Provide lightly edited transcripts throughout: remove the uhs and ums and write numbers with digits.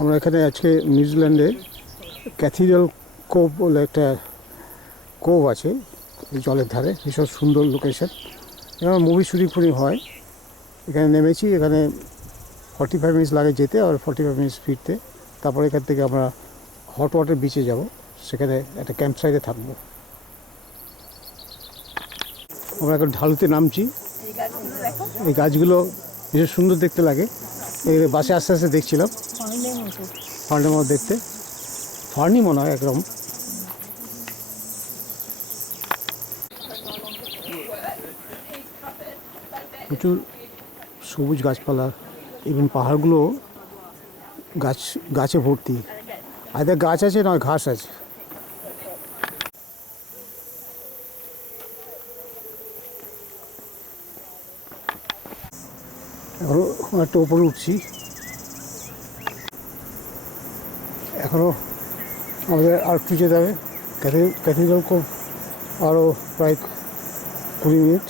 আমরা এখানে আজকে নিউজিল্যান্ডে ক্যাথিড্রাল কোভ বলে একটা কোভ আছে জলের ধারে, ভীষণ সুন্দর লোকেশন। এখানে মুভি শুটিং হয়। এখানে নেমেছি, এখানে 45 মিনিটস লাগে যেতে আর 45 মিনিটস ফিরতে। তারপরে এখান থেকে আমরা হট ওয়াটার বিচে যাব, সেখানে একটা ক্যাম্প সাইটে থাকবো। আমরা এখন ঢালুতে নামছি। এই গাছগুলো ভীষণ সুন্দর দেখতে লাগে। এই বাসে আস্তে আস্তে দেখছিলাম ফার্নের মতো দেখতে, ফার্নই মনে হয় একদম। প্রচুর সবুজ গাছপালা এবং পাহাড়গুলো গাছে ভর্তি। আইদার গাছ আছে নয় ঘাস আছে। এখনও একটা ওপরে উঠছি। এখনও আমাদের আর একটু যেতে হবে। ক্যাথিড্রাল কোভ আরও প্রায় 20 মিনিট।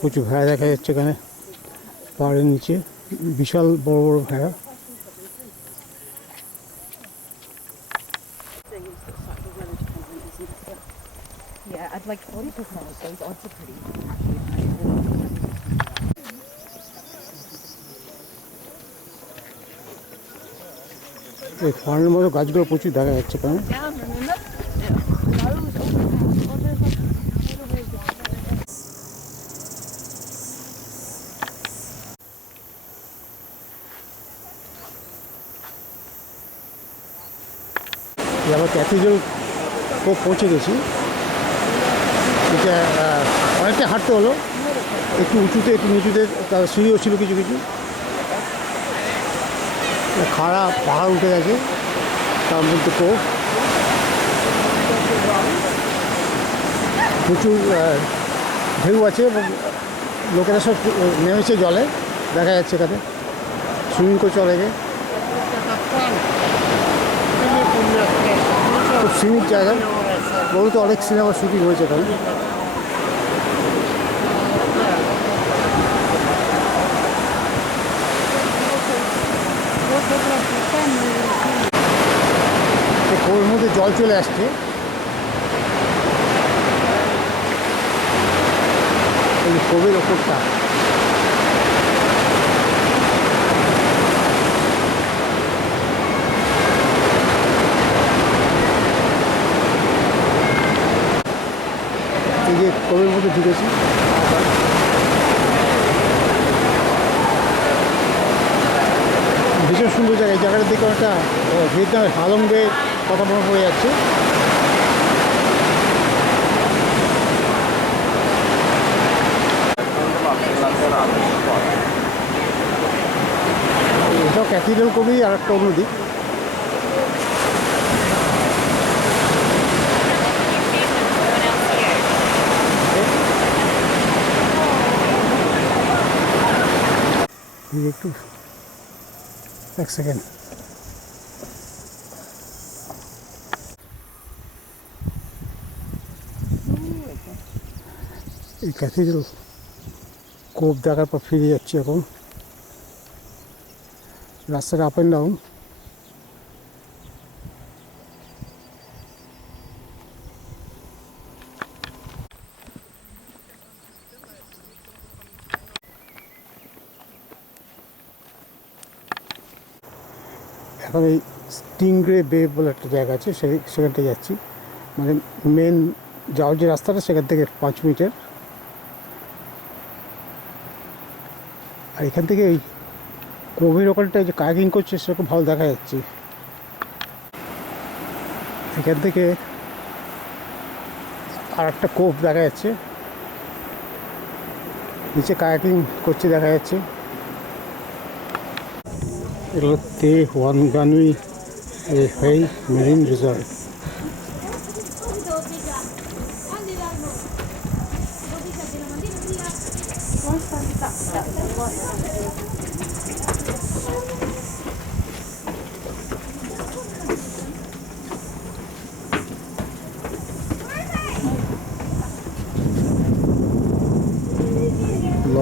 প্রচুর ভেড়া দেখা যাচ্ছে এখানে পাহাড়ের নিচে, বিশাল বড় বড় ভেড়া। এই ফার্মের মতো গাছগুলো প্রচুর দেখা যাচ্ছে এখানে। আমরা ক্যাথিড্রাল কোভ পৌঁছে গেছি। এটা অনেকটা হাঁটতে হলো, একটু উঁচুতে একটু নিচুতে, তার সিঁড়িও ছিল কিছু কিছু। খাড়া পাহাড় উঠে গেছে, তার মধ্যে কোভ। প্রচুর ঢেউ আছে এবং লোকেরা সব নেমেছে জলে, দেখা যাচ্ছে এখানে সুইমিং করছে অনেকে। খুব সিনিক জায়গা, বলতে অনেক সিনেমার শুটিং হয়েছে এখানে। কোভের মধ্যে জল চলে আসছে। এই কোভের ওপরটা এই যে কোভের মধ্যে ঢুকেছি। ভীষণ সুন্দর জায়গা। এই জায়গাটা দেখে একটা ভিয়েতনামের হালং বে কথা মনে পড়ে যাচ্ছে। এটাও ক্যাথিড্রাল কোভই আর একটা অন্য দিক। একটু এক সেকেন্ড। এই ক্যাথিড্রাল কোভ দেখার পর ফিরে যাচ্ছি এখন। রাস্তাটা আপ অ্যান্ড ডাউন। এখন এই স্টিংরে বে বলে একটা জায়গা আছে, সেখানটায় যাচ্ছি। মানে মেন যাওয়ার যে রাস্তাটা সেখান থেকে 5 মিনিটের। আর এখান থেকে এই কোভের ওখানটায় যে কায়াকিং করছে সেরকম ভালো দেখা যাচ্ছে। এখান থেকে আর একটা কোভ দেখা যাচ্ছে, নিচে কায়াকিং করছে দেখা যাচ্ছে। এগুলো তে Whanganui Hei Marine Reserve.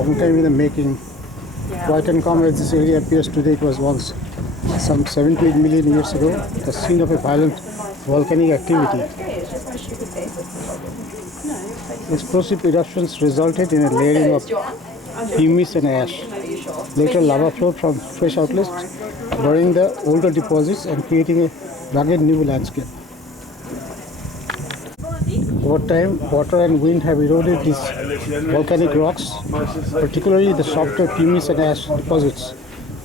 long time in the making. Quite uncommon as this area appears today, it was once some 7 to 8 million years ago, the scene of a violent volcanic activity. Explosive eruptions resulted in a layering of humus and ash. Later, lava flowed from fresh outlets, burying the older deposits and creating a rugged new landscape. Over time, water and wind have eroded these volcanic rocks, particularly the softer pumice and ash deposits.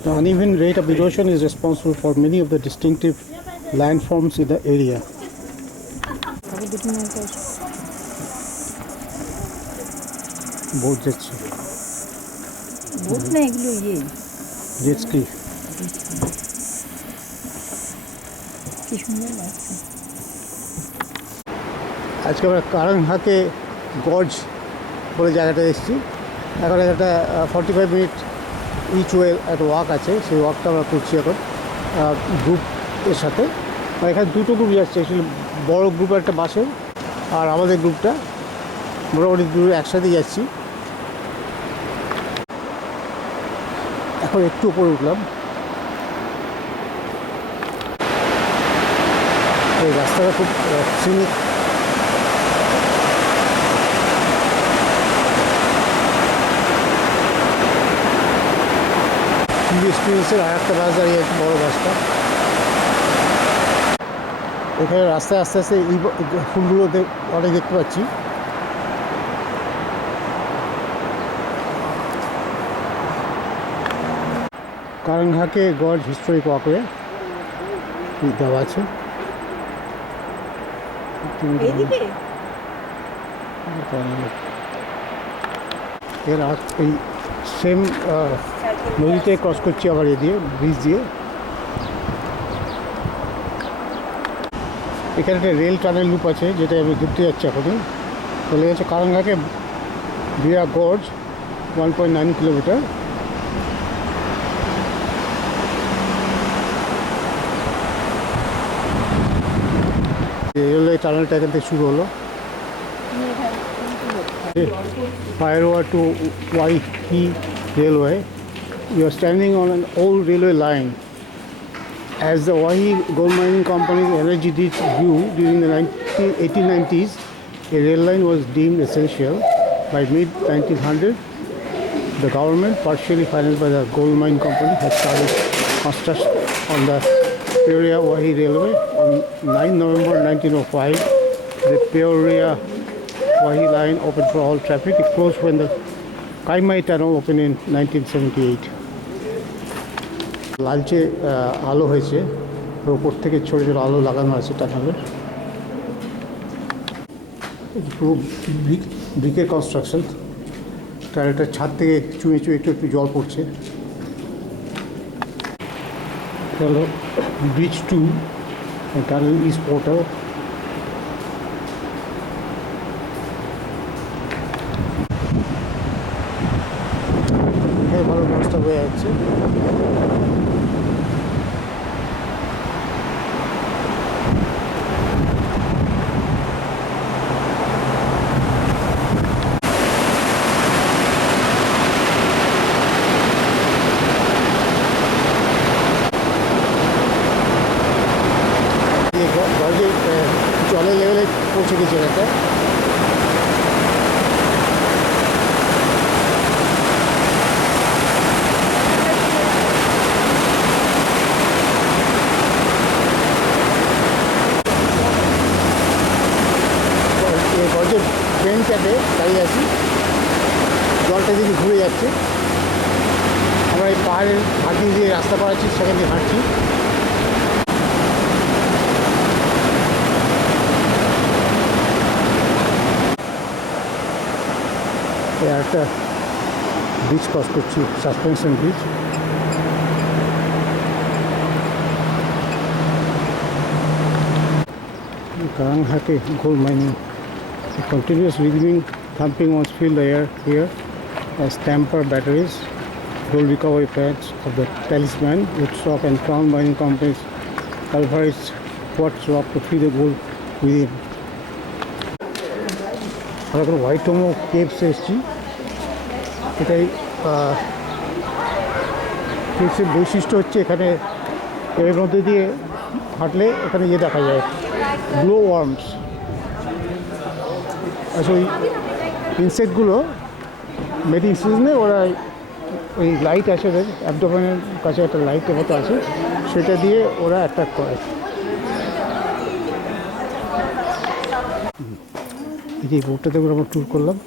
The uneven rate of erosion is responsible for many of the distinctive landforms in the area. Boat যাচ্ছে বোট না এগুলো jet ski কি সুন্দর লাগছে। আজকে আমরা কারাংহাকে গর্জ বলে জায়গাটা এসেছি। এখন একটা 45 মিনিট ইচ ওয়ে একটা ওয়াক আছে, সেই ওয়াকটা আমরা করছি এখন গ্রুপের সাথে। এখানে দুটো গ্রুপ যাচ্ছে, অ্যাকচুয়ালি বড় গ্রুপ একটা বাসে, আর আমাদের গ্রুপটা মোটামুটি দুটো একসাথে যাচ্ছি। এখন একটু উপরে উঠলাম। এই রাস্তাটা খুব সিনিক, এক্সপিরিয়েন্সের আর একটা বাস দাঁড়িয়ে আছে, বড় বাসটা। এখানে রাস্তায় আস্তে আস্তে এই ফুলগুলো অনেক দেখতে পাচ্ছি। কারাংহাকে গর্জ হিস্টোরিক ওয়াকওয়ে দেওয়া আছে। এর এই সেম নদীতে ক্রস করছি আবার এ দিয়ে, ব্রিজ দিয়ে। এখানে একটা রেল টানেল লুপ আছে, যেটা আমি ঘুরতে যাচ্ছি এখনই। চলে গেছে কারাংহাকে ভিয়া গর্জ 1.9 কিলোমিটার। রেলওয়ে টানেলটা এখান থেকে শুরু হলো। Pairoa to Waihi Railway. You are standing on an old railway line. As the Waihi Gold Mining Company's energy needs grew during the 1890s, a rail line was deemed essential. By mid-1900, the government, partially financed by the Gold Mine Company, had started construction on the Peoria Waihi Railway. On 9 November 1905, the Peoria Waihi line opened for all traffic. It closed when the Kaimai Tunnel opened in 1978. লালচে আলো হয়েছে, ওপর থেকে ছোট ছোট আলো লাগানো আছে টানেলের। পুরো ব্রিকের কনস্ট্রাকশন। টানেলটার ছাদ থেকে চুঁয়ে চুঁয়ে একটু একটু জল পড়ছে। হলো ব্রিজ 2, টানেল ইস্ট পোর্টাল। ভালো ব্যবস্থা হয়ে যাচ্ছে। জলের লেভেলে পৌঁছে গেছে একটা। গর্জের ট্রেন চাপে দাঁড়িয়ে আছি, জলটা দিকে ঘুরে যাচ্ছে। আমরা এই পাহাড়ের হাঁটি দিয়ে রাস্তা পাড়াচ্ছি, সেখান দিয়ে হাঁটছি। একটা ব্রিজ ক্রস করছি, suspension bridge. Karanghake gold mining. A continuous ringing thumping once filled the air here as Tamper batteries, gold recovery plants of the Talisman, Woodstock and Crown Mining Companies pulverized quartz rock to free the gold within. আমরা এখন হোয়াইট টোমো কেভস এসেছি। এটাই কেভসের বৈশিষ্ট্য হচ্ছে এখানে এর মধ্যে দিয়ে হাঁটলে এখানে ইয়ে দেখা যায়, গ্লো ওয়ার্মস। আচ্ছা, ওই ইনসেক্টগুলো মেটিং সিজনে ওরা ওই লাইট আছে, ওদের অ্যাবডোমেনের কাছে একটা লাইটের মতো আছে, সেটা দিয়ে ওরা অ্যাট্রাক্ট করে। এই যে বোর্ডটাতে করে আমরা ট্যুর করলাম,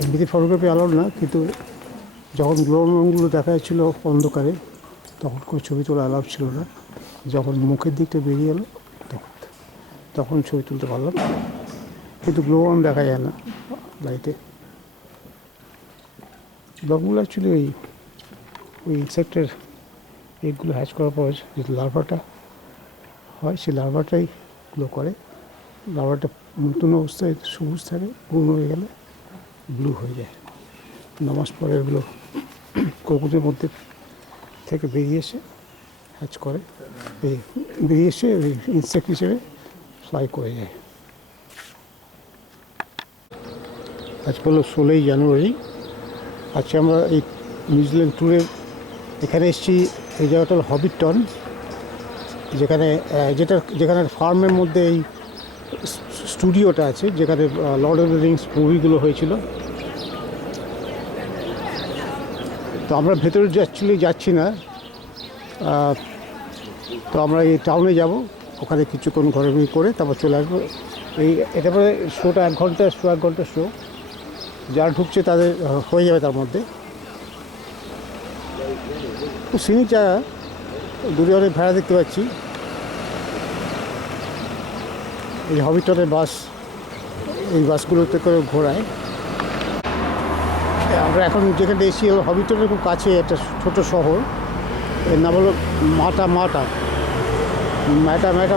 এমনিতে ফটোগ্রাফি অ্যালাউড না, কিন্তু যখন গ্লোগুলো দেখা যাচ্ছিল অন্ধকারে তখন কোনো ছবি তোলা অ্যালাউড ছিল না। যখন মুখের দিকটা বেরিয়ে এলো তখন ছবি তুলতে পারলাম, কিন্তু গ্লোওয়ার্ম দেখা যায় না লাইটে। ব্লকগুলো অ্যাকচুয়ালি ওই ইনসেক্টের এগুলো হ্যাচ করার পর যে লার্ভাটা হয়, সেই লার্ভাটাই গ্লো করে। লার্ভাটা নতুন অবস্থায় সবুজ থাকে, পূর্ণ হয়ে গেলে ব্লু হয়ে যায়। 9 মাস পরে এগুলো কোকুনের মধ্যে থেকে বেরিয়ে এসে হ্যাচ করে, বেরিয়ে এসে ওই ইনসেক্ট হিসেবে ফ্লাই করে যায়। আজকে হলো 16ই জানুয়ারি। আজকে আমরা এই নিউজিল্যান্ড ট্যুরে এখানে এসেছি। এই জায়গাটা হলো হবিটন, যেখানে ফার্মের মধ্যে এই স্টুডিওটা আছে, যেখানে লর্ড অফ দ্য রিংস মুভিগুলো হয়েছিল। তো আমরা ভেতরে অ্যাকচুয়ালি যাচ্ছি না, তো আমরা এই টাউনে যাব, ওখানে কিছুক্ষণ ঘোরাঘুরি করে তারপর চলে আসবো। এটা পরে শোটা 1 ঘন্টা শো, যারা ঢুকছে তাদের হয়ে যাবে তার মধ্যে। খুব সিনিক জায়গা, দূরে অনেক ভেড়া দেখতে পাচ্ছি। এই হবিটনের বাস, এই বাসগুলোতে করে ঘোরায়। আমরা এখন যেখানে এসেছি হবিটনের খুব কাছে একটা ছোট শহর, এর নাম হলো মাটা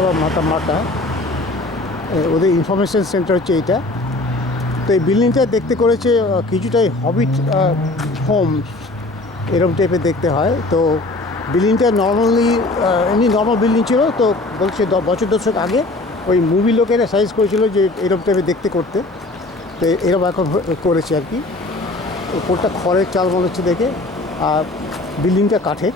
বা মাটা। ওদের ইনফরমেশন সেন্টার হচ্ছে এইটা। তো এই বিল্ডিংটা দেখতে করেছে কিছুটাই হবিট হোম এরকম টাইপের দেখতে হয়। তো বিল্ডিংটা এমনি নর্মাল বিল্ডিং ছিল, তো বলছে বছর 10 আগে ওই মুভি লোকেরা সাইজ করেছিল যে এরকম টাইপের দেখতে করতে, তো এরকম এখন করেছে আর কি। উপরটা খড়ের চাল মনে হচ্ছে দেখে, আর বিল্ডিংটা কাঠের।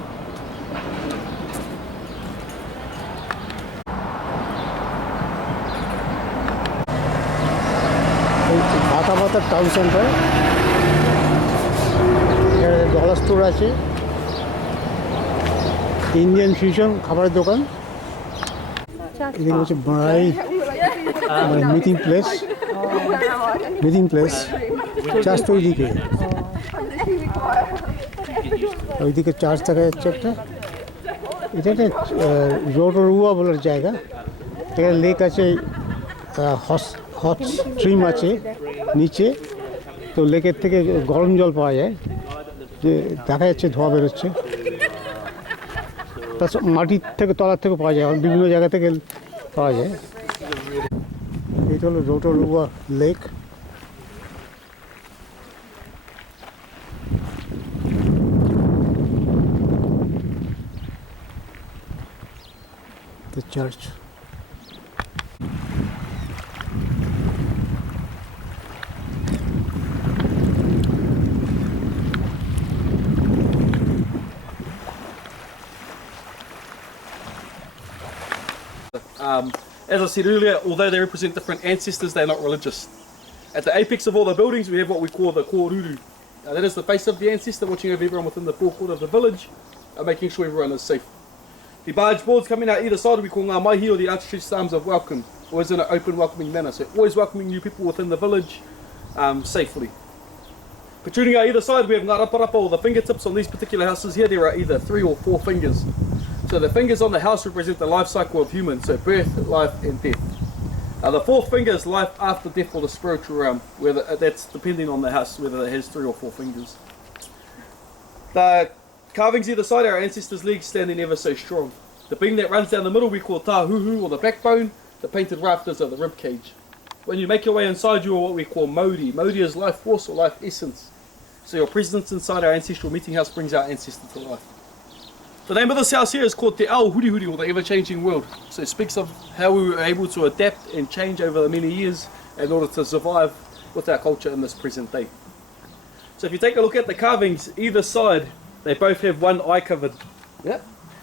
মাতামাতার টাউন সেন্টার, এখানে ডলার স্টোর আছে, ইন্ডিয়ান ফিউশন খাবারের দোকান, এদিকে হচ্ছে বাড়াই মিটিং প্লেস চার্চ তো ওইদিকে, ওইদিকে চার্চ দেখা যাচ্ছে একটা। এটা একটা রোটোরুয়া বলার জায়গা, এখানে লেক আছে, হট স্ট্রিম আছে নিচে, তো লেকের থেকে গরম জল পাওয়া যায়, যে দেখা যাচ্ছে ধোঁয়া বেরোচ্ছে। তাছাড়া মাটির থেকে তলার থেকে পাওয়া যায়, বিভিন্ন জায়গা থেকে পাওয়া যায়। এটা হলো রোটোরুয়া lake. The church. As I said earlier, although they represent different ancestors, they're not religious. At the apex of all the buildings, we have what we call the kōruru. Now, that is the face of the ancestor watching over everyone within the forecourt of the village, making sure everyone is safe. The barge boards coming out either side, we call ngā maihi, or the outstretched arms of welcome, always in an open, welcoming manner. So always welcoming new people within the village safely. Protruding out either side, we have ngā raparapa, or the fingertips. On these particular houses here, there are either 3 or 4 fingers. So the fingers on the house represent the life cycle of humans, so birth, life and death. The 4th finger is life after death, or the spiritual realm, whether that's depending on the house, whether it has 3 or 4 fingers. The carvings either side, our ancestors' legs standing ever so strong. The beam that runs down the middle we call tahuhu, or the backbone. The painted rafters are the rib cage. When you make your way inside, you are what we call Mauri. Mauri is life force or life essence. So your presence inside our ancestral meeting house brings our ancestor to life. The name of this house here is called Te Ao Hurihuri, or the ever-changing world. So it speaks of how we were able to adapt and change over the many years in order to survive with our culture in this present day. So if you take a look at the carvings, either side, they both have one eye covered. Yeah.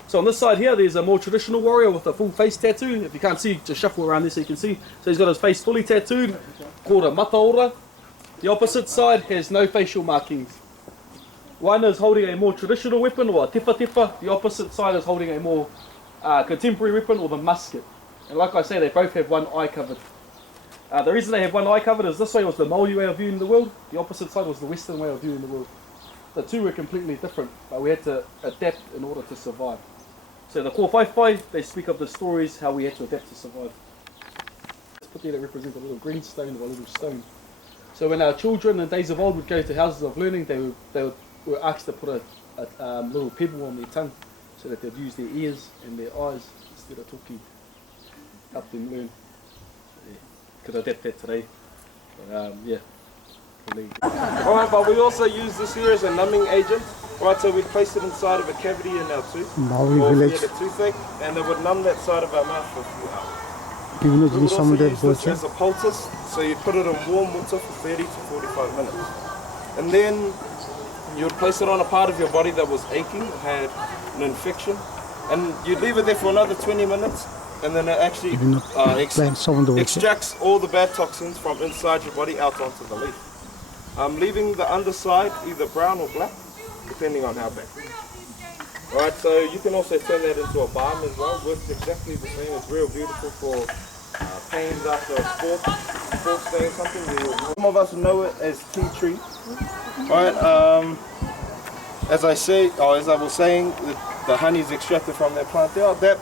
So on this side here, there's a more traditional warrior with a full face tattoo. If you can't see, just shuffle around there so you can see. So he's got his face fully tattooed, called a mataora. The opposite side has no facial markings. One is holding a more traditional weapon, or a tipa tipa. The opposite side is holding a more contemporary weapon, or the musket. And like I say, they both have one eye covered. The reason they have one eye covered is this way was the Maori way of viewing the world. The opposite side was the Western way of viewing the world. The two were completely different, but we had to adapt in order to survive. So the core whaiwhai, they speak of the stories, how we had to adapt to survive. Let's put there that represent a little greenstone or a little stone. So when our children in days of old would go to houses of learning, they were asked to put a little pebble on their tongue so that they'd use their ears and their eyes instead of talking, help them learn. Yeah. Could adapt that today. But, yeah. Alright, but we also use this here as a numbing agent. Right, so we'd place it inside of a cavity in our tooth. Maori or if we village. had a toothache, and it would numb that side of our mouth for a few hours. বিভিন্ন We জিনিস would also আমাদের use this বলছে as a poultice, so you put it in warm water for 30 to 45 minutes. And then you would place it on a part of your body that was aching, had an infection, and you'd leave it there for another 20 minutes, and then it actually বিভিন্ন প্ল্যান্ট সম্বন্ধে বলছে extracts all the bad toxins from inside your body out onto the leaf. Leaving the underside either brown or black, depending on how bad. Alright, so you can also turn that into a balm as well. Works exactly the same. It's real beautiful for pains after a sports day or something. Some of us know it as tea tree. Alright, as I was saying, the honey is extracted from that plant there. That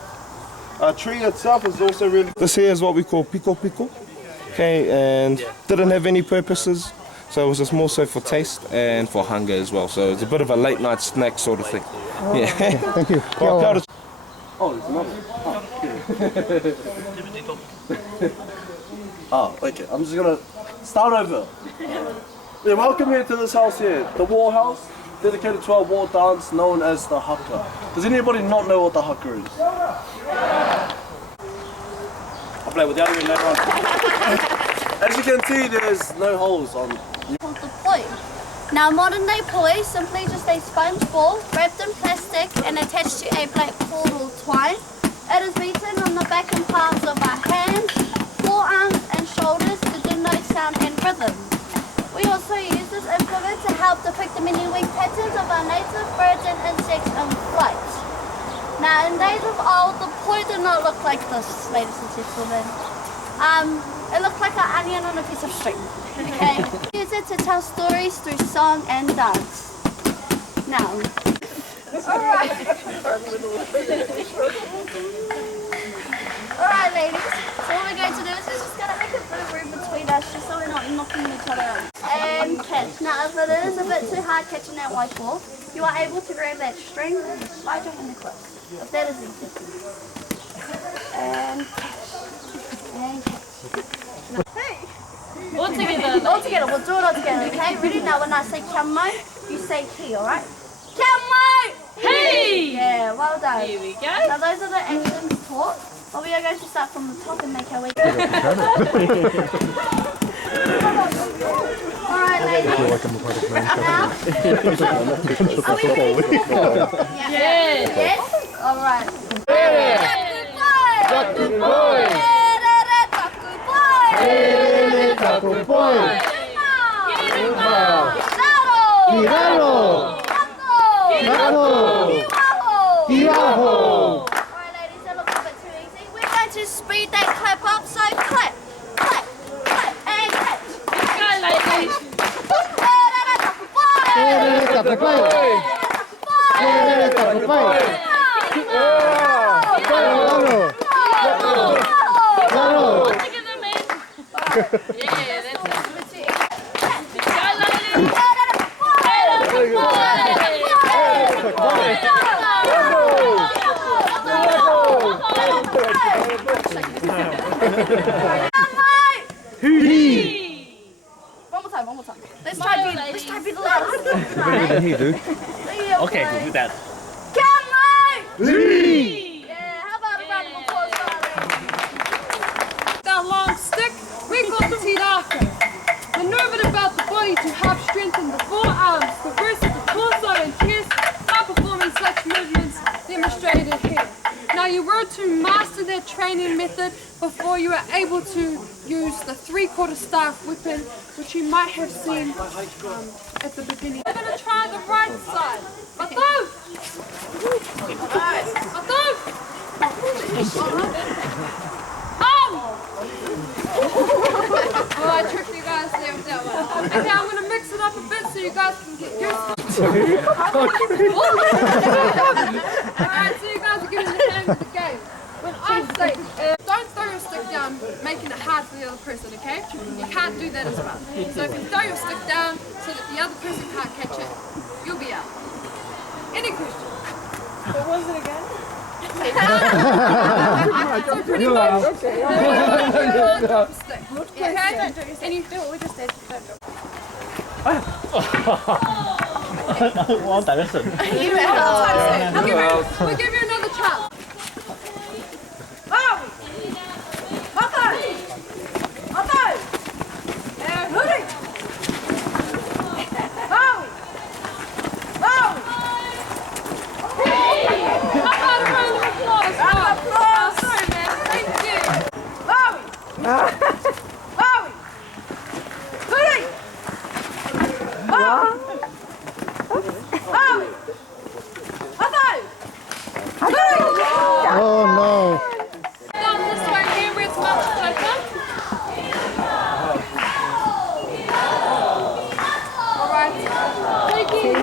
tree itself is also really... This here is what we call piko piko. Okay, and didn't have any purposes. So it was just more so for taste and for hunger as well. So it's a bit of a late night snack sort of thing. Yeah. Thank you. Well, Yeah, Oh, there's another. Oh, okay. I'm just gonna start over. Yeah, welcome here to this house here, the war house, dedicated to our war dance known as the haka. Does anybody not know what the haka is? I'll play with the other one later on. As you can see, there's no holes on. Called the poi. Now modern day poi simply just a sponge ball wrapped in plastic and attached to a black cord or twine. It is beaten on the back and palms of our hands, forearms and shoulders to denote sound and rhythm. We also use this implement to help depict the many wing patterns of our native birds and insects in flight. Now in days of old, the poi did not look like this, ladies and gentlemen. It looked like an onion on a piece of string. Okay? Use it to tell stories through song and dance. Now, alright. Alright ladies, so what we're going to do is we're just going to make a bit of room between us just so we're not knocking each other out. And catch. Now if it is a bit too hard catching that white ball, you are able to grab that string and just slide it in the clip. If that is easy. And catch. And catch. All together. All together, we'll do it all together, okay? Ready? Now when I say kia mai, you say ki, alright? Kia mai! Hey! Yeah, well done. Here we go. Now those are the actions taught, but we are going to start from the top and make our way Alright ladies. Now, are we ready to perform? Yes. Yes? Alright. Alright ladies, that looks a bit too easy. We're going to speed that clap up, so clap, clap, clap, and catch. Go, ladies. All together, men. Yeah, that's it. Go, ladies. One more time. Let's try to be the loudest. Okay, we'll do that. Come on! Yeah, how about a round of applause for That long stick, we call it tiraka. Maneuvered about the boy body to help strengthen the forearms, the wrists, the torso and chest by performing such movements demonstrated here. Now you were to master that training method before you are able to use the 3/4 staff whipping, which you might have seen at the beginning. We're going to try the right side. Matau! Matau! Oh, I tricked you guys there with that one. Okay, I'm going to mix it up a bit so you guys can get used to it. Alright, so you guys are getting the hang of the game. When I say, don't throw your stick down, making it hard for the other person, okay? You can't do that as well. So if you throw your stick down so that the other person can't catch it, you'll be out. Any questions? What was it again? So pretty much, okay? And you do what we just did. One direction. We'll give you another chance. Oh no. Down this way here where it's much closer. Alright. Taking.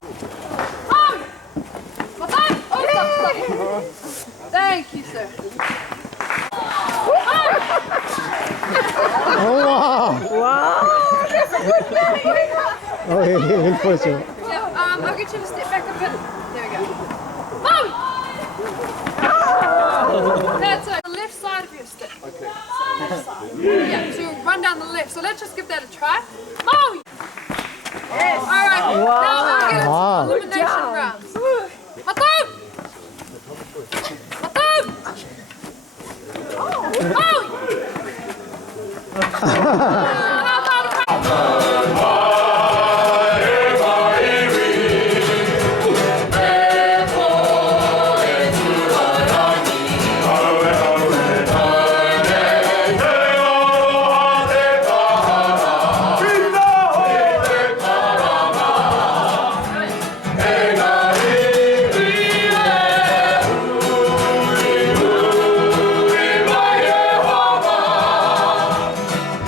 Thank you, sir. Oh wow. Wow. Oh, he'll push you. Yeah, I'll get you to step back a bit. There we go. Move! That's it. The left side of your stick. Okay. Yeah, so you'll run down the left. So let's just give that a try. Move! Yes. All right. Wow. Now we'll get into elimination rounds. Matau! Matau!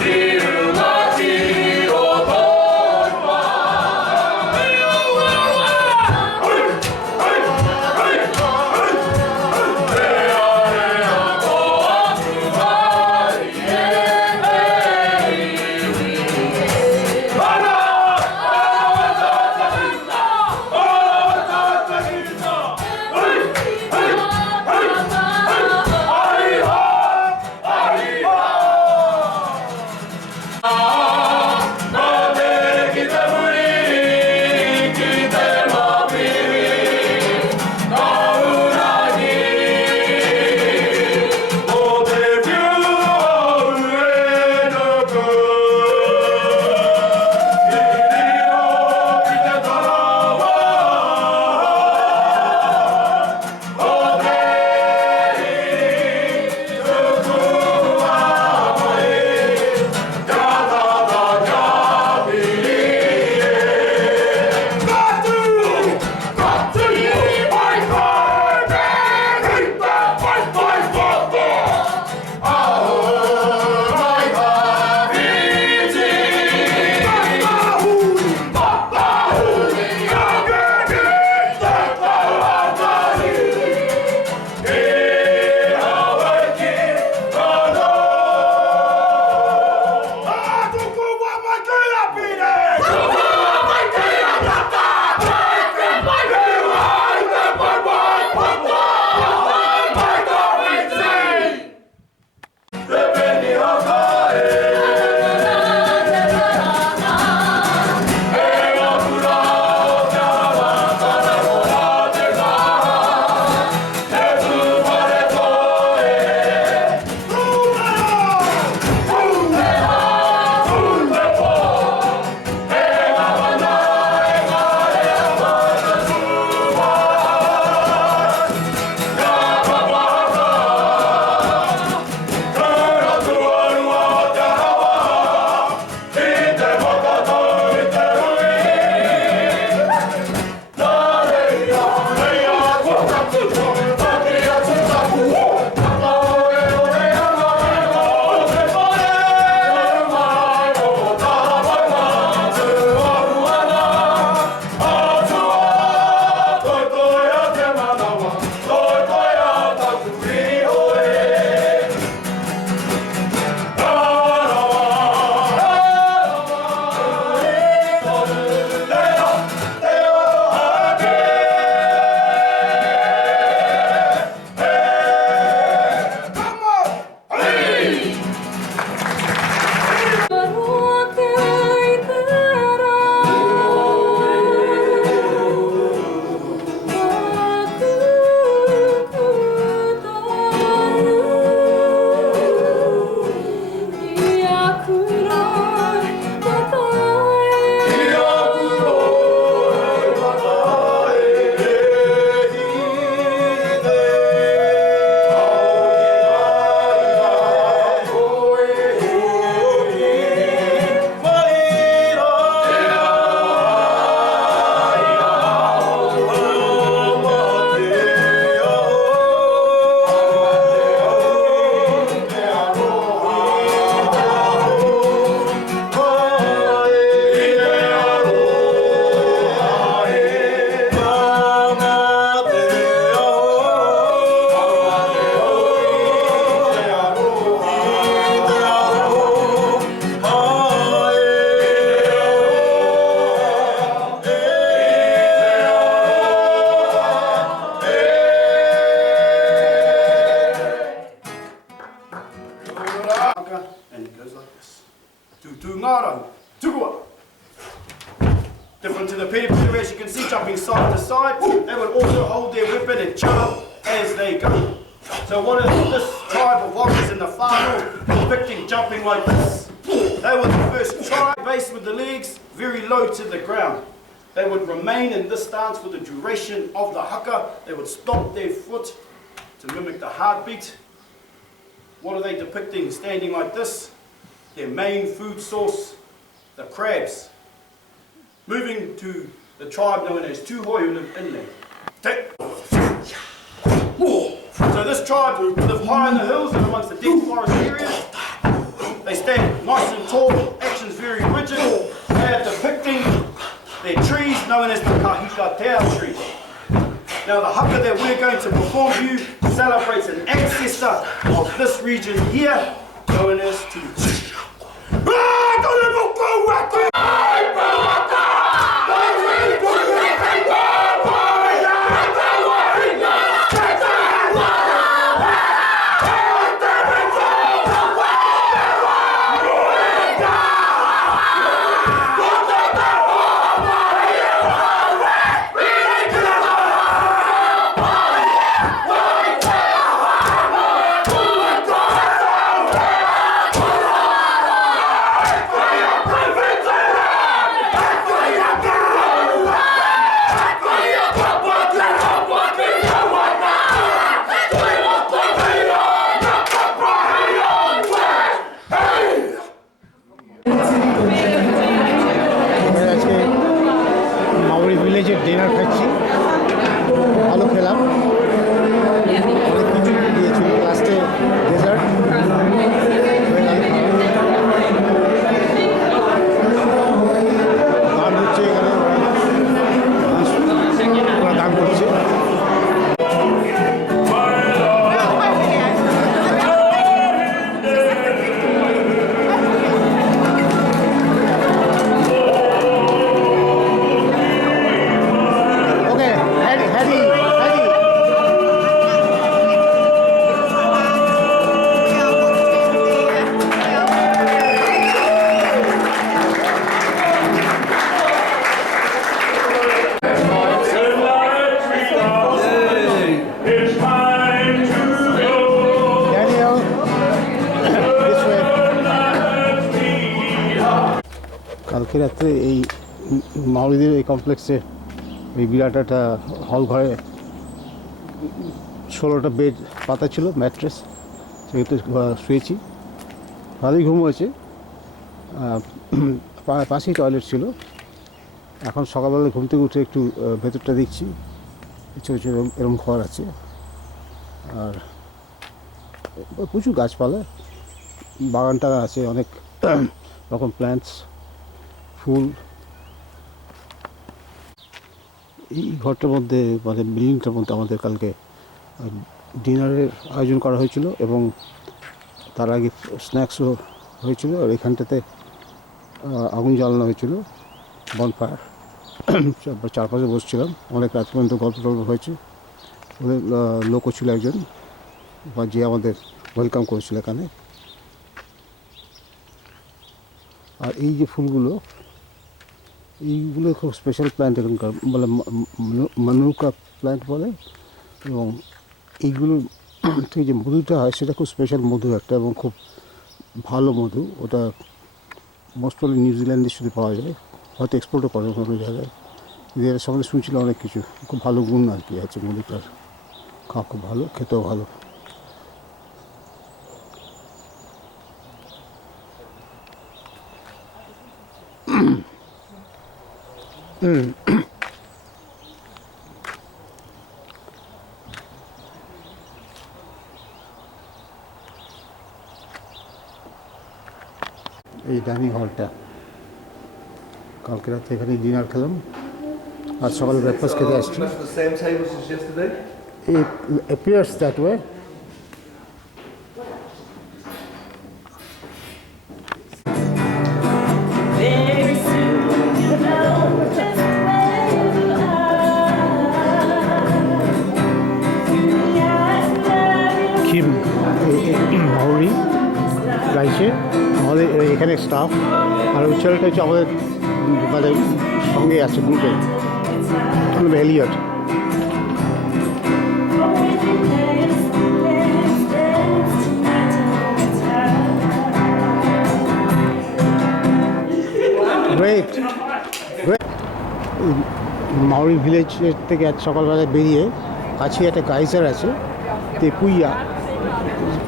You Different to the Piri, as you can see, jumping side to side. They would also hold their weapon and charge as they go. So what is this tribe of warriors in the far north depicting jumping like this? They were the first tribe based with the legs very low to the ground. They would remain in this stance for the duration of the haka. They would stomp their foot to mimic the heartbeat. What are they depicting standing like this? Their main food source, the crabs. Moving to the tribe known as Tuhoi who live inland. So this tribe live high in the hills and amongst the deep forest areas. They stand nice and tall, actions very rigid. They are depicting their trees known as the kahika teo trees. Now the haka that we're going to perform for you celebrates an ancestor of this region here known as Tutu. ভিলেজের dinner খাচ্ছি, ভালো খেলাম, অনেক কিছু দিয়েছিল, লাস্টে ডেজার্ট। গান হচ্ছে এখানে, ওরা গান করছে। কালকে রাত্রে এই মাউরিদের এই কমপ্লেক্সে এই বিরাট একটা হল ঘরে 16টা বেড পাতা ছিল, ম্যাট্রেস, সেগুলোতে শুয়েছি, ভালোই ঘুম হয়েছে। পাশেই টয়লেট ছিল। এখন সকালবেলা ঘুম থেকে উঠে একটু ভেতরটা দেখছি, ছোটো ছোটো এরকম ঘর আছে, আর প্রচুর গাছপালা, বাগান টাগান আছে, অনেক রকম প্ল্যান্টস, ফুল। এই ঘরটার মধ্যে মানে বিল্ডিংটার মধ্যে আমাদের কালকে ডিনারের আয়োজন করা হয়েছিল এবং তার আগে স্ন্যাক্সও হয়েছিল। আর এখানটাতে আগুন জ্বালানো হয়েছিল, বনফায়ার, চারপাশে বসছিলাম, অনেক রাত পর্যন্ত গল্প টল্প হয়েছে। ওদের লোকও ছিল একজন, বা যে আমাদের ওয়েলকাম করেছিল এখানে। আর এই যে ফুলগুলো, এইগুলো খুব স্পেশাল প্ল্যান্ট এখানকার, বলে মানুকা প্ল্যান্ট বলে, এবং এইগুলো থেকে যে মধুটা হয় সেটা খুব স্পেশাল মধু একটা, এবং খুব ভালো মধু। ওটা মোস্ট প্রবলি নিউজিল্যান্ডে শুধু পাওয়া যায়, হয়তো এক্সপোর্টও করে অন্য জায়গায়। এদের সম্বন্ধে শুনছিলাম অনেক কিছু, খুব ভালো গুণ আর কি আছে মধুটার, খাওয়া খুব ভালো, খেতেও ভালো। এই ডাইনিং হলটা, কালকে রাতে এখানে ডিনার খেলাম, আর সকালে ব্রেকফাস্ট খেতে আসছি। It appears that way. Kim Maori গাইছে আমাদের এখানে স্টাফ, আর ওই ছেলেটা হচ্ছে আমাদের মানে সঙ্গে আছে গ্রুপে এলিয়ট। গ্রেট মাউরি ভিলেজের থেকে আজ সকালবেলায় বেরিয়ে কাছে একটা গাইজার আছে তেপুইয়া,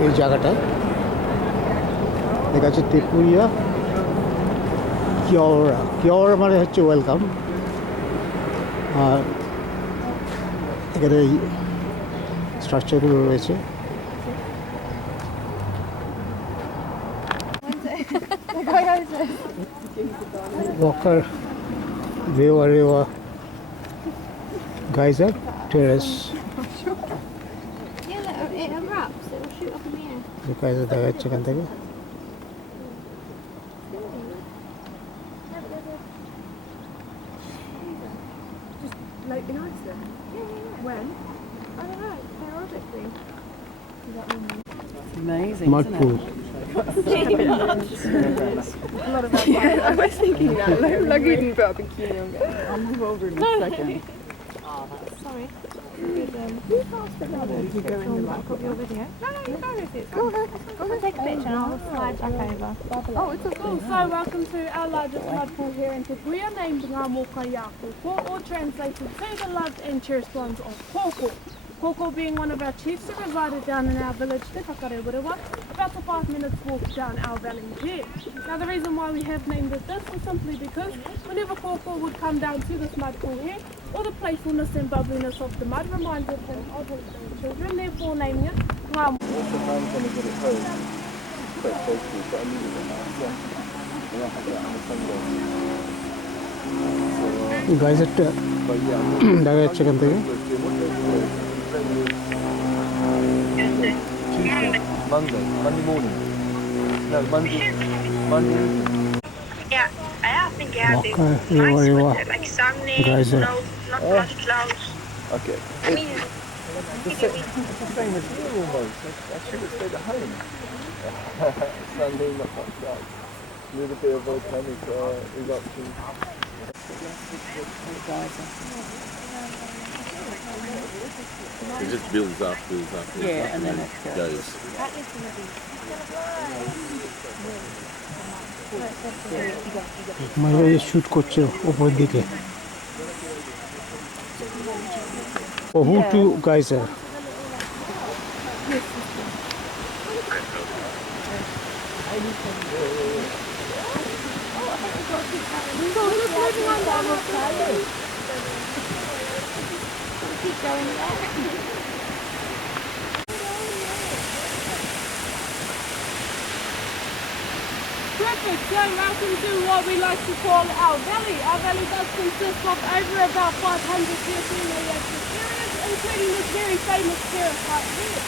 এই জায়গাটা দেখা যাচ্ছে তেপুইয়া কিওরা। কিওরা মানে হচ্ছে ওয়েলকাম। আর এখানে এই স্ট্রাকচারগুলো রয়েছে। ওয়াকার রেওয়া রেওয়া গাইজার টেরেস। গাইজার দেখা যাচ্ছে এখান থেকে। Like in Iceland? When? I don't know, periodically. Amazing. Mud pool. Yeah, I was thinking that. Like you didn't put a bikini on. I'll move over in a second. Sorry. You passed it down. You go in the light. Your video? No, you go with it. Go ahead. Take a picture and I'll slide back over. Oh, it's a cool. So welcome to our largest mud pool here in Tepuia, named Ngā Mokaiaku, or translated to the loved and cherished ones of Koko. Koko being one of our chiefs who resided down in our village, Te Whakarewarewa, about a 5 minutes walk down our valley here. Now the reason why we have named it this is simply because whenever Koko would come down to this mud pool here, all the playfulness and bubbliness of the mud reminded him of his children, therefore naming it Ngā গাইজারটা দেখা যাচ্ছে এখান থেকে। Monday morning. No, Monday. Yeah, I think I have Waka Rewa Rewa like Sunday, Geyser. not much clouds. Okay. I mean, It's the same as you almost. I should have stayed at home. Sunday, not much clouds. A little bit of volcanic eruption. It just builds up. Yeah, and then it goes. মাঝে শুট করছে উপরের দিকে। ওহুটু guys are. Perfect, so welcome to what we like to call our valley. Our valley does consist of over about 500 square areas, including this very famous terrace right here.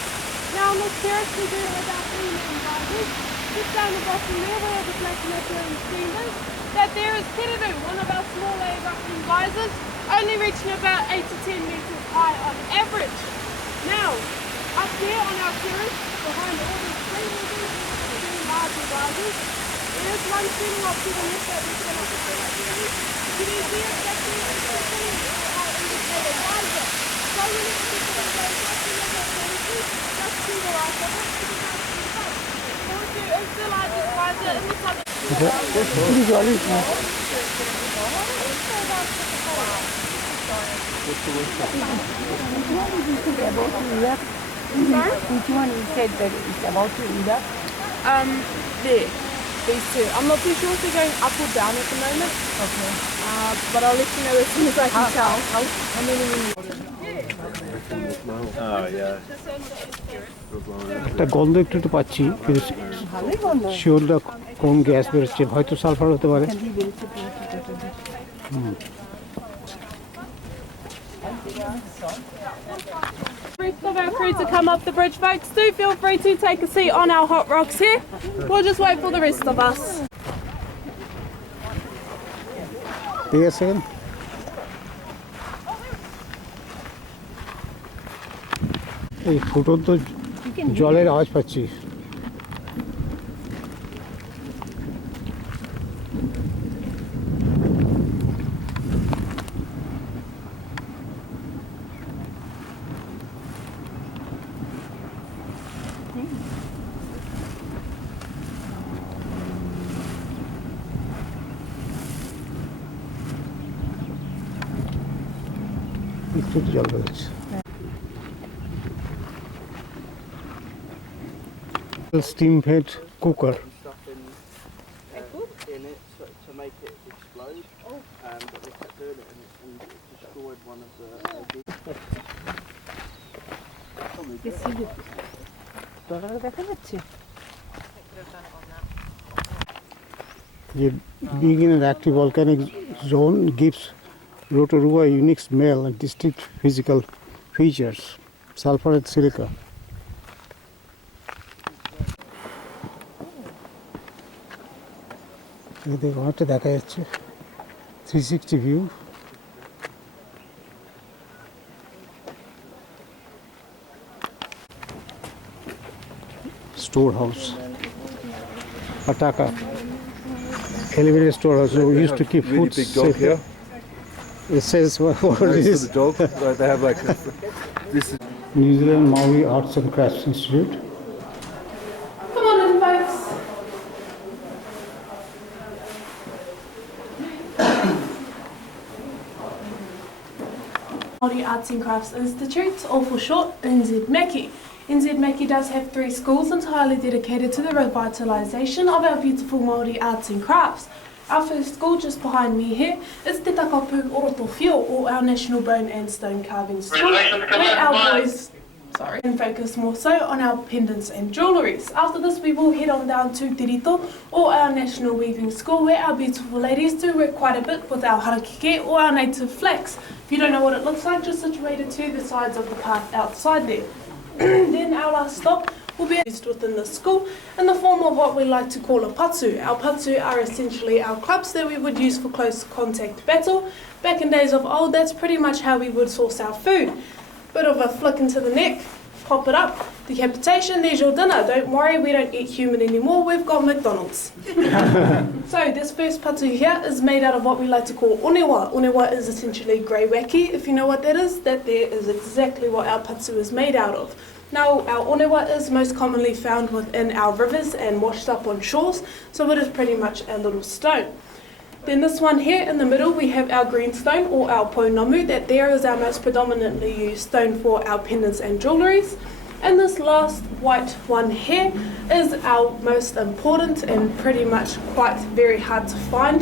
Now on this terrace we do have about 3 main risers. Just down the bottom there where the black Neptune steam is, that there is Kereru, one of our smaller erupting geysers, only reaching about 8 to 10 metres high on average. Now, up there on our terrace, behind all these three larger geysers, there is one shooting off to the left that we cannot see. You can see it back there in the indicator geyser. So we need to get to the place up to level 32, just to the right of it, to the right of the front. Korutu is the largest geyser in the southern. Which one you said that it's about to erupt? There. These two. I'm not too sure if they're going up or down at the moment. Okay. But I'll let you know as soon as I can tell. How many minutes? Oh yeah. একটা গন্ধ একটু একটু পাচ্ছি, কিন্তু শিওরটা কোন গ্যাস বেরোচ্ছে, হয়তো সালফার হতে পারে। Rest of our crew to come up the bridge, folks. Do feel free to take a seat on our hot rocks here. We'll just wait for the rest of us. ঠিক আছে, এই ফুটন্ত জলের আওয়াজ পাচ্ছি। একটু জল রয়েছে। Steam head cooker. In it to make it explode, but they kept doing it and destroyed one of the. দেখা যাচ্ছে Being in an active volcanic zone gives Rotorua a unique smell and distinct physical features. Sulfur and silica. এদিকে অনেকটা দেখা যাচ্ছে 360 view. Storehouse, Ataka, elevated storehouse. So we used to keep food big dog safe. here. It says what it is. The dog. Like they have like this is New Zealand Maori Arts and Crafts Institute. Come on in, folks. Māori Arts and Crafts Institute, or for short, NZMACI. NZMACI does have 3 schools entirely dedicated to the revitalisation of our beautiful Māori arts and crafts. Our first school just behind me here is Te Takapu Orotofio, or our national bone and stone carving school, where our boys and focus more so on our pendants and jewelleries. After this we will head on down to Te Rito, or our national weaving school, where our beautiful ladies do work quite a bit with our harakeke or our native flax. If you don't know what it looks like, just situated to the sides of the path outside there. Then our last stop will be used within the school in the form of what we like to call a patu. Our patu are essentially our clubs that we would use for close contact battle. Back in days of old, that's pretty much how we would source our food. Bit of a flick into the neck, pop it up, decapitation, there's your dinner. Don't worry, we don't eat human anymore, we've got McDonald's. So this first patu here is made out of what we like to call onewa. Onewa is essentially grey waki. If you know what that is exactly what our patu is made out of. Now, our onewa is most commonly found within our rivers and washed up on shores, so it is pretty much a little stone. Then this one here in the middle, we have our greenstone or our pounamu. That there is our most predominantly used stone for our pendants and jewelleries. And this last white one here is our most important and pretty much quite very hard to find.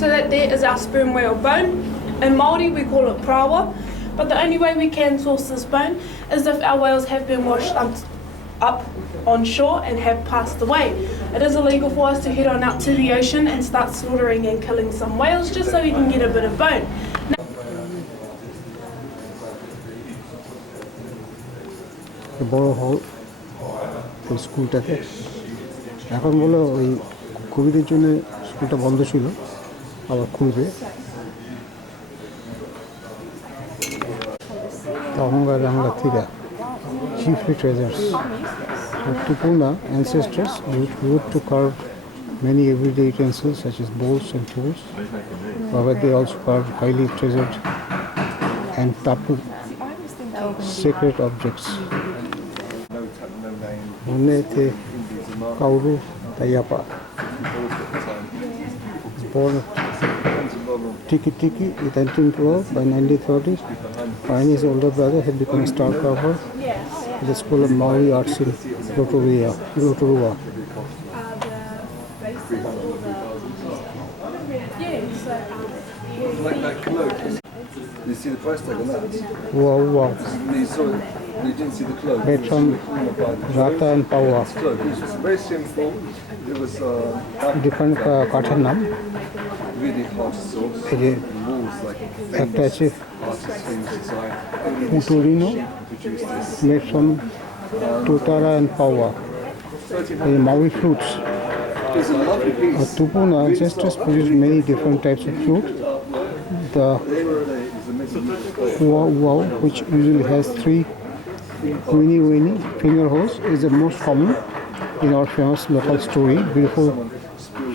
So that there is our sperm whale bone. In Māori we call it prawa, but the only way we can source this bone is if our whales have been washed up on shore and have passed away. It is illegal for us to head on out to the ocean and start slaughtering and killing some whales just so we can get a bit of bone. বড় হল ওই স্কুলটাতে এখন বলে ওই কোভিডের জন্য স্কুলটা বন্ধ ছিল, আবার খুলবে। তখনকার আমরা থেকে chiefly treasures. Tupuna ancestors used wood to carve many everyday utensils such as bowls and tools. However, they also carved highly treasured and tapu sacred objects. Onete Kauru Tayapa was born Tiki Tiki in 1912. By 1930s, Pioneer's older brother had become a star carver at the School of Maori Arts in Rotorua. you see the price tag on that? Wow, wow. You didn't see the cloak. Made from Rata and Paua. It was very simple. It was Different কাঠের নাম really hard to source. এই যে Walls like একটা আছে artists famous design. Puturino Produced this. made from Tutara and Paua. The Maui fruits. It's a lovely piece. Tupuna ancestors produced many different types of fruit. The wow, which usually has 3 weeny finger holes, is the most common in our famous local story. Beautiful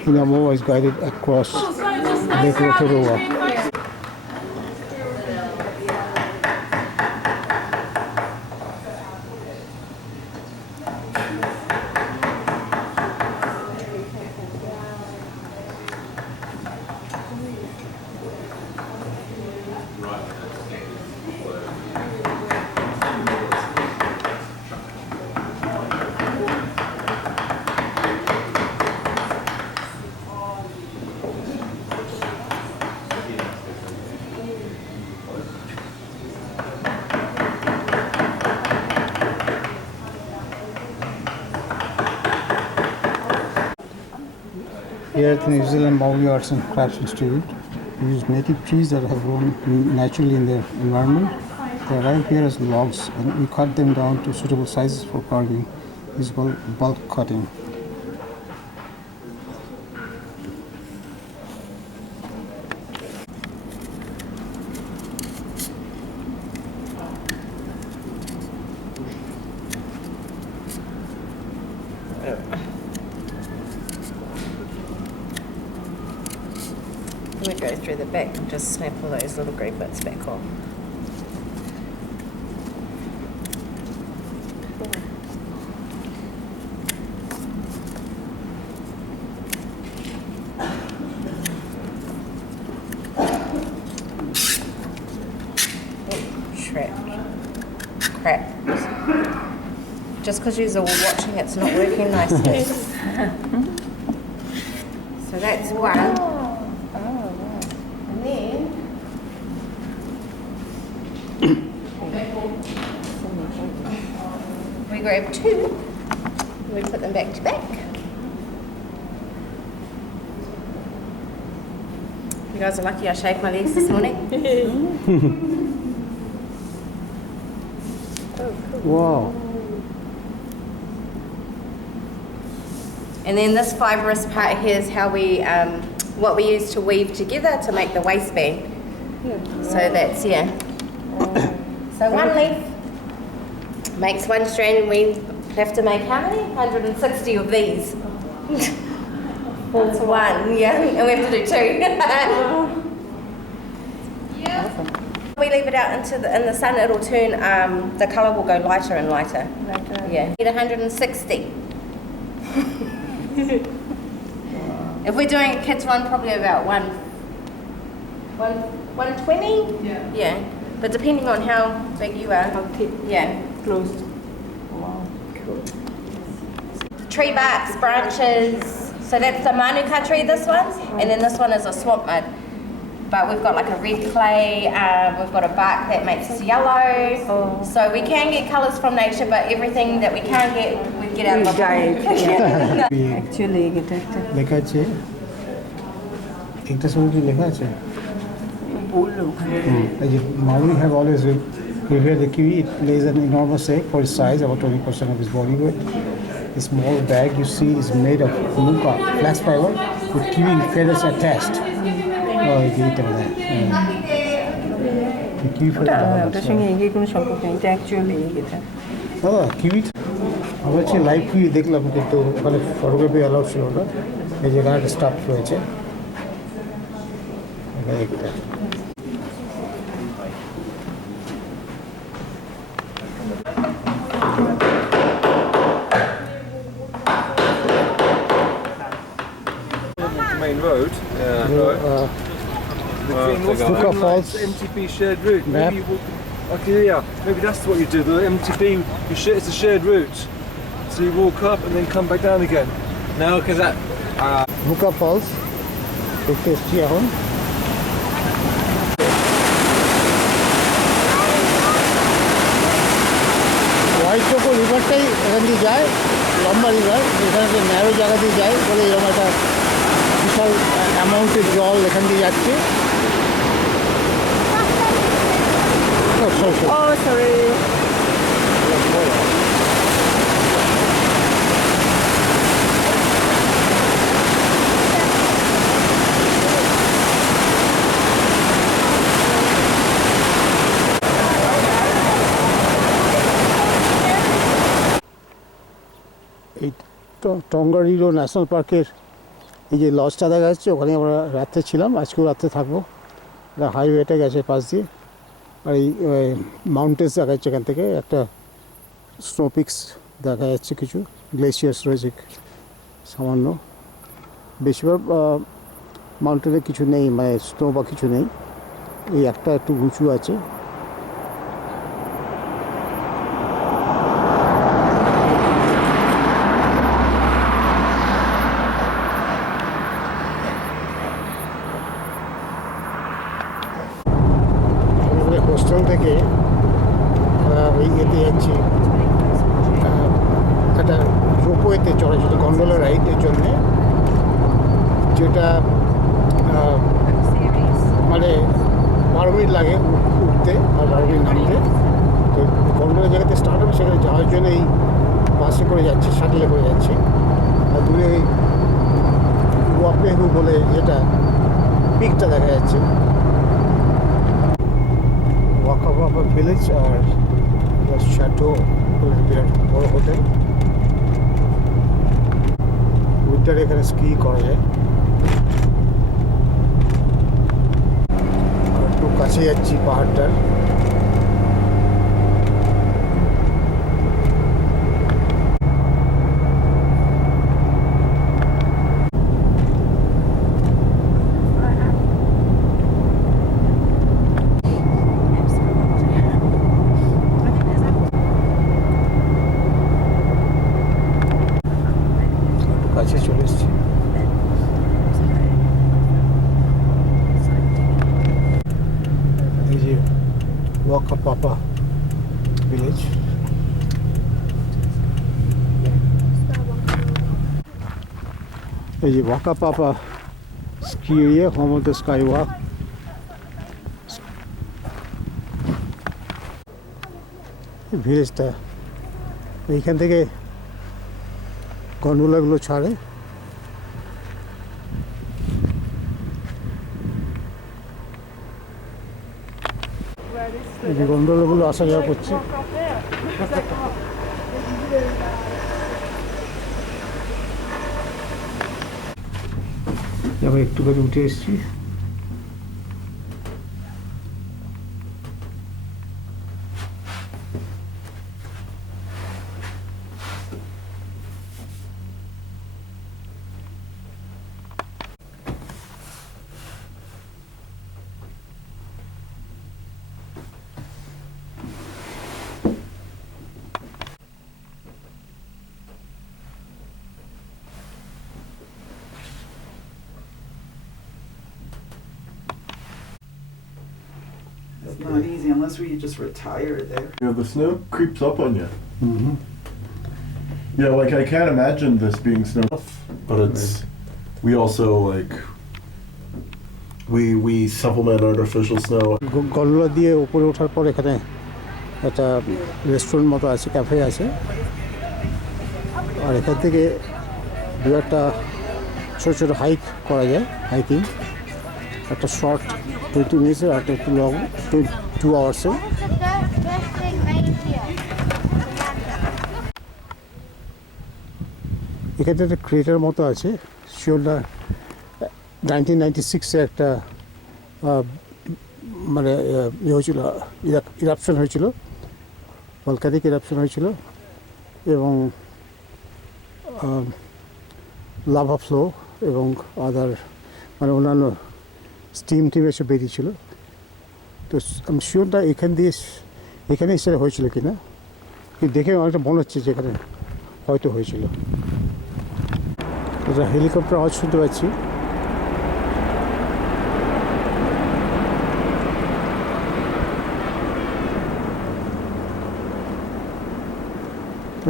Hinamoa is guided across Lake Rotorua. Here at the New Zealand Maori Arts and Crafts Institute, we use native trees that have grown naturally in the environment. They arrive here as logs and we cut them down to suitable sizes for carving. This is called bulk cutting. We go through the back and just snap all those little green bits back on. Crap. Just because you're all watching, it's not working nicely. So that's one. And then we grab two and we put them back to back. You guys are lucky I shaved my legs this morning. Wow. And then this fibrous part here is how we, what we use to weave together to make the waistband. So that's, yeah. So one leaf makes one strand and we have to make how many? 160 of these. That's one, yeah, and we have to do two. We leave it out in the sun, it'll turn, the colour will go lighter and lighter. Yeah, get 160. If we're doing a kids one, probably about 120? Yeah. But depending on how big you are. How thick? Yeah. Close. Wow. Cool. Tree barks, branches. So that's the manuka tree, this one. And then this one is a swamp mud. But we've got like a red clay, we've got a bark that makes yellow. So we can get colours from nature, but everything that we can't get, we get out of the Actually, get it. লেখা আছে একটা সময় কি লেখা আছে এই যে Maori have always revered the kiwi. It lays an enormous egg for its size, about 20% of its body weight. The small bag you see is made of nuka, flax fiber, with kiwi feathers attached. ওটার সঙ্গে এগিয়ে কোনো সম্পর্ক নেই, এটা অ্যাকচুয়ালি এটা দাদা কিউই আমরা হচ্ছে লাইভ কিউই দেখলাম, কিন্তু ওখানে ফটোগ্রাফি অ্যালাউড ছিল না। এই যেখানে একটা স্টাফ রয়েছে এখানে একটা main road. Hooker Falls MTB shared route. Map. Maybe you walk, okay, yeah. Maybe that's what you do. The MTB, it's a shared route. So you walk up and then come back down again. No, because that. Hooker Falls দেখতে এসছি এখন। White cocoa রিভারটাই এখান দিয়ে যায়, লম্বা রিভার, এখানে একটা ন্যারো জায়গা দিয়ে যায় বলে এরকম একটা বিশাল অ্যামাউন্টের জল এখান দিয়ে যাচ্ছে। সরি এই টঙ্গারিরো ন্যাশনাল পার্কের এই যে লজটা দেখা যাচ্ছে, ওখানে আমরা রাত্রে ছিলাম, আজকেও রাত্রে থাকবো। হাইওয়েটা গেছে পাশ দিয়ে, আর এই মাউন্টেন্স দেখা যাচ্ছে এখান থেকে, একটা স্নো পিকস দেখা যাচ্ছে, কিছু গ্লেশিয়ার্স রয়েছে সামান্য, বেশিরভাগ মাউন্টেনে কিছু নেই, মানে স্নো বা কিছু নেই, এই একটা একটু উঁচু আছে। হোস্টেল থেকে ওই ইয়েতে যাচ্ছি, একটা রোপওয়েতে চড়া ছিল গন্ডোলা রাইডের জন্যে। যেটা মানে 12 মিনিট লাগে উঠতে আর 12 মিনিট নামতে। তো গন্ডোলা জায়গাতে স্টার্ট হবে, সেখানে যাওয়ার জন্য এই বাসে করে যাচ্ছি, শাটলে করে যাচ্ছি। আর দূরে ওয়াপেহু বলে যেটা পিকটা দেখা যাচ্ছে, ওয়াকা পাপা ভিলেজ আর শ্যাটো বিরাট বড় হোটেল। উইন্টারে এখানে স্কি করা যায়। আর একটু কাছে যাচ্ছি পাহাড়টার। কাছে চলে এসেছি। এই যে ওয়াকা পাপা ভিলেজ। এই যে Whakapapa ski area, home of the Sky Waka. ভিলেজটা এইখান থেকে গন্ডোলাগুলো ছাড়ে। এই যে গন্ডোলাগুলো আসা যাওয়া করছে। আমি একটু করে উঠে এসেছি। It's not easy unless we just retire there. Yeah, the snow creeps up on you. Mm-hmm. Yeah, like I can't imagine this being snow, but it's we also like we supplement artificial snow. Gondola দিয়ে উপরে ওঠার পর এখানে একটা রেস্টুরেন্ট মতো আছে, ক্যাফে আছে। আর এখান থেকে দু একটা ছোটো ছোটো হাইক করা যায়, হাইকিং। একটা শর্ট 20 মিনিটসের, আর একটু লং 2 আওয়ার্সের। এখানে একটা ক্রিয়েটার মতো আছে, শিওরটা 1996-এ একটা মানে ইয়ে হয়েছিল, ইরাপশন হয়েছিল, ভলকানিক ইরাপশন হয়েছিল, এবং লাভা ফ্লো এবং আদার মানে অন্যান্য স্টিম টিম এসে বেরিয়েছিল। তো আমি শিওরটা এখানে এসে হয়েছিল কিনা, কিন্তু দেখে অনেকটা মনে হচ্ছে যে এখানে হয়তো হয়েছিল। এটা হেলিকপ্টার আওয়াজ শুনতে পাচ্ছি।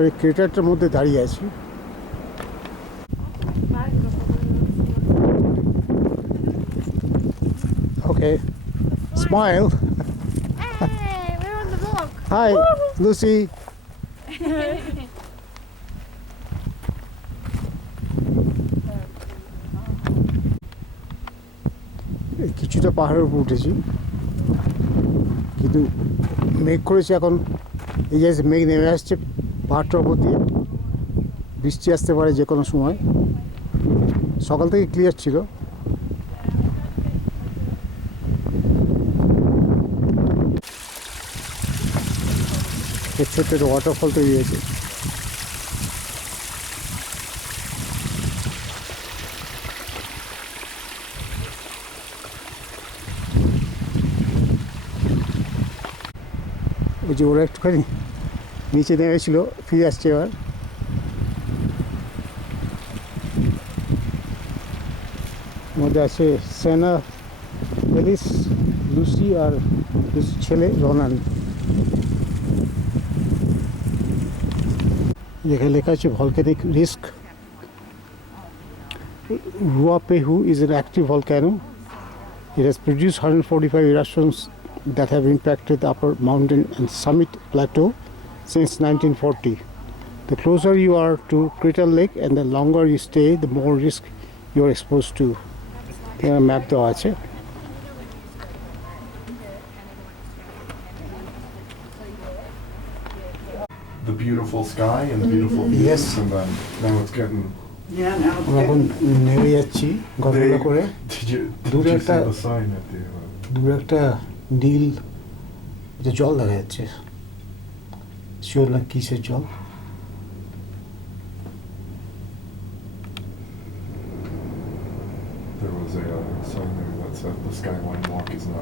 এই ক্রেটারটার মধ্যে দাঁড়িয়ে আছি। Okay, smile. Hey, we're on the vlog. Hi, Lucy. কিছুটা পাহাড়ের উপর উঠেছি, কিন্তু মেঘ করেছে এখন। এই যে মেঘ নেমে আসছে পাহাড়টার উপর দিয়ে, বৃষ্টি আসতে পারে যে কোনো সময়। সকাল থেকে ক্লিয়ার ছিল। ছোট্ট একটা ওয়াটারফল তৈরি হয়েছে। ওই যে ওরা একটুখানি নিচে নেমেছিল, ফিরে আসছে এবার। মধ্যে আছে সেনা, এলিস, লুসি আর লুসির ছেলে রনান। এখানে লেখা আছে volcanic risk. Ruapehu is an active volcano. It has produced 145 eruptions that have impacted the upper mountain and summit plateau since 1940. The closer you are to Crater Lake and the longer you stay, the more risk you are exposed to. এখানে ম্যাপ দেওয়া আছে। The beautiful sky and the beautiful views, Yes. and then now it's getting. Yeah, now it's আমরা এখন getting- নেমে যাচ্ছি গল্পটা করে। Did you দূরে see একটা the sign at the? দূরে একটা নীল এটা জল দেখা যাচ্ছে। শিওর না কিসের জল? There was a sign there that said the Skyline Walk is not